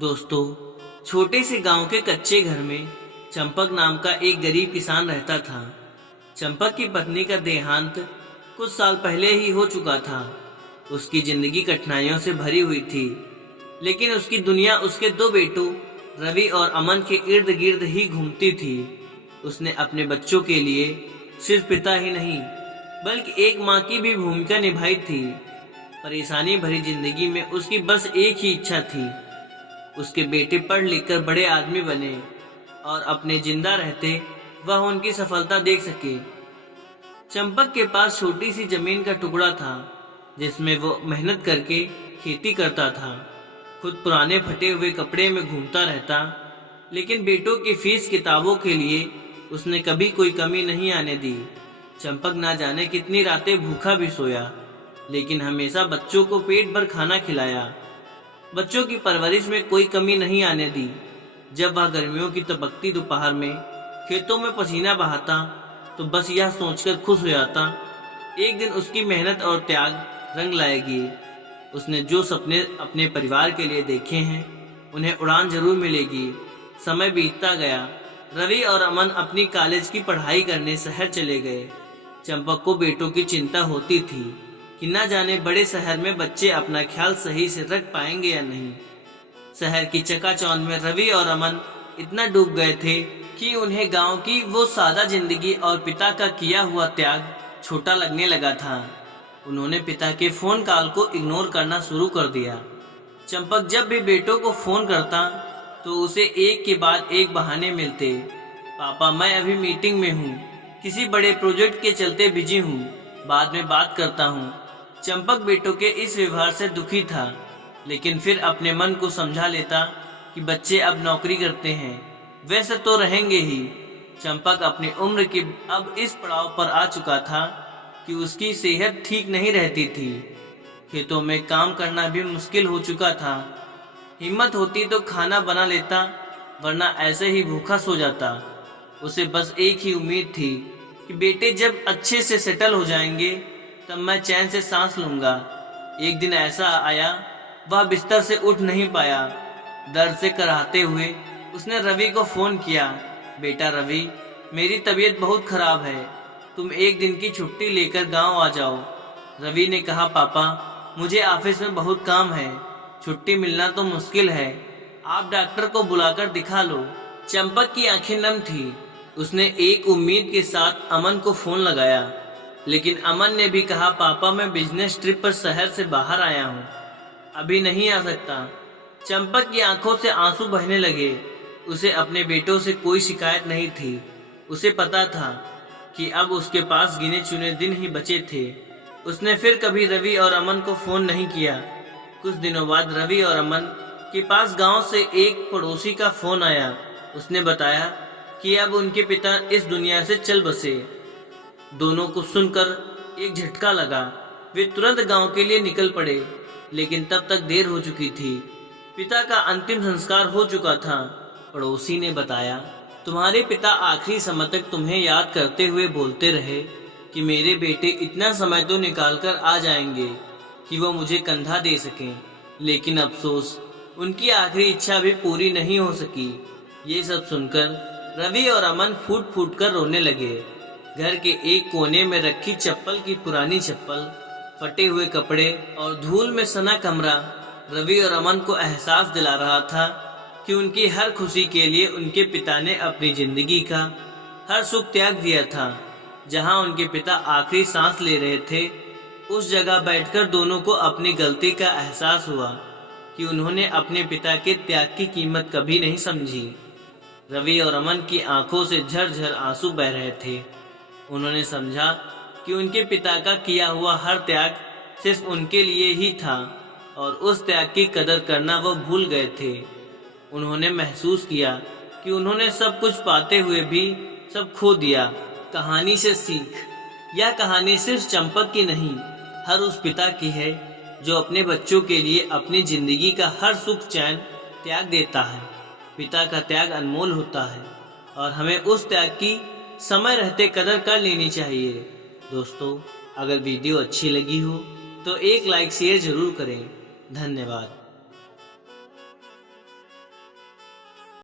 दोस्तों, छोटे से गांव के कच्चे घर में चंपक नाम का एक गरीब किसान रहता था। चंपक की पत्नी का देहांत कुछ साल पहले ही हो चुका था। उसकी जिंदगी कठिनाइयों से भरी हुई थी, लेकिन उसकी दुनिया उसके दो बेटों रवि और अमन के इर्द गिर्द ही घूमती थी। उसने अपने बच्चों के लिए सिर्फ पिता ही नहीं बल्कि एक माँ की भी भूमिका निभाई थी। परेशानी भरी जिंदगी में उसकी बस एक ही इच्छा थी, उसके बेटे पढ़ लिख कर बड़े आदमी बने और अपने जिंदा रहते वह उनकी सफलता देख सके। चंपक के पास छोटी सी जमीन का टुकड़ा था, जिसमें वो मेहनत करके खेती करता था। खुद पुराने फटे हुए कपड़े में घूमता रहता, लेकिन बेटों की फीस किताबों के लिए उसने कभी कोई कमी नहीं आने दी। चंपक ना जाने कितनी रातें भूखा भी सोया, लेकिन हमेशा बच्चों को पेट भर खाना खिलाया। बच्चों की परवरिश में कोई कमी नहीं आने दी। जब वह गर्मियों की तपकती दोपहर में खेतों में पसीना बहाता, तो बस यह सोचकर खुश हो जाता, एक दिन उसकी मेहनत और त्याग रंग लाएगी। उसने जो सपने अपने परिवार के लिए देखे हैं, उन्हें उड़ान जरूर मिलेगी। समय बीतता गया। रवि और अमन अपनी कॉलेज की पढ़ाई करने शहर चले गए। चंपक को बेटों की चिंता होती थी कि न जाने बड़े शहर में बच्चे अपना ख्याल सही से रख पाएंगे या नहीं। शहर की चकाचौंध में रवि और अमन इतना डूब गए थे कि उन्हें गांव की वो सादा जिंदगी और पिता का किया हुआ त्याग छोटा लगने लगा था। उन्होंने पिता के फोन कॉल को इग्नोर करना शुरू कर दिया। चंपक जब भी बेटों को फोन करता, तो उसे एक के बाद एक बहाने मिलते। पापा, मैं अभी मीटिंग में हूँ, किसी बड़े प्रोजेक्ट के चलते बिजी हूँ, बाद में बात करता हूँ। चंपक बेटों के इस व्यवहार से दुखी था, लेकिन फिर अपने मन को समझा लेता कि बच्चे अब नौकरी करते हैं, वैसे तो रहेंगे ही। चंपक अपनी उम्र के अब इस पड़ाव पर आ चुका था कि उसकी सेहत ठीक नहीं रहती थी। खेतों में काम करना भी मुश्किल हो चुका था। हिम्मत होती तो खाना बना लेता, वरना ऐसे ही भूखा सो जाता। उसे बस एक ही उम्मीद थी कि बेटे जब अच्छे से सेटल हो जाएंगे, तब मैं चैन से सांस लूंगा। एक दिन ऐसा आया, वह बिस्तर से उठ नहीं पाया। दर्द से कराहते हुए उसने रवि को फोन किया। बेटा रवि, मेरी तबीयत बहुत खराब है, तुम एक दिन की छुट्टी लेकर गांव आ जाओ। रवि ने कहा, पापा, मुझे ऑफिस में बहुत काम है, छुट्टी मिलना तो मुश्किल है, आप डॉक्टर को बुलाकर दिखा लो। चंपक की आंखें नम थी। उसने एक उम्मीद के साथ अमन को फोन लगाया, लेकिन अमन ने भी कहा, पापा, मैं बिजनेस ट्रिप पर शहर से बाहर आया हूँ, अभी नहीं आ सकता। चंपक की आंखों से आंसू बहने लगे। उसे अपने बेटों से कोई शिकायत नहीं थी। उसे पता था कि अब उसके पास गिने चुने दिन ही बचे थे। उसने फिर कभी रवि और अमन को फोन नहीं किया। कुछ दिनों बाद रवि और अमन के पास गांव से एक पड़ोसी का फोन आया। उसने बताया कि अब उनके पिता इस दुनिया से चल बसे। दोनों को सुनकर एक झटका लगा। वे तुरंत गांव के लिए निकल पड़े, लेकिन तब तक देर हो चुकी थी। पिता का अंतिम संस्कार हो चुका था। पड़ोसी ने बताया, तुम्हारे पिता आखिरी समय तक तुम्हें याद करते हुए बोलते रहे कि मेरे बेटे इतना समय तो निकाल कर आ जाएंगे कि वो मुझे कंधा दे सकें, लेकिन अफसोस, उनकी आखिरी इच्छा भी पूरी नहीं हो सकी। ये सब सुनकर रवि और अमन फूट फूट कर रोने लगे। घर के एक कोने में रखी चप्पल की पुरानी चप्पल, फटे हुए कपड़े और धूल में सना कमरा रवि और अमन को एहसास दिला रहा था कि उनकी हर खुशी के लिए उनके पिता ने अपनी जिंदगी का हर सुख त्याग दिया था। जहां उनके पिता आखिरी सांस ले रहे थे, उस जगह बैठकर दोनों को अपनी गलती का एहसास हुआ कि उन्होंने अपने पिता के त्याग की कीमत कभी नहीं समझी। रवि और अमन की आंखों से झरझर आंसू बह रहे थे। उन्होंने समझा कि उनके पिता का किया हुआ हर त्याग सिर्फ उनके लिए ही था, और उस त्याग की कदर करना वो भूल गए थे। उन्होंने महसूस किया कि उन्होंने सब कुछ पाते हुए भी सब खो दिया। कहानी से सीख, यह कहानी सिर्फ चंपक की नहीं, हर उस पिता की है जो अपने बच्चों के लिए अपनी जिंदगी का हर सुख चैन त्याग देता है। पिता का त्याग अनमोल होता है, और हमें उस त्याग की समय रहते कदर कर लेनी चाहिए। दोस्तों, अगर वीडियो अच्छी लगी हो तो एक लाइक शेयर जरूर करें। धन्यवाद।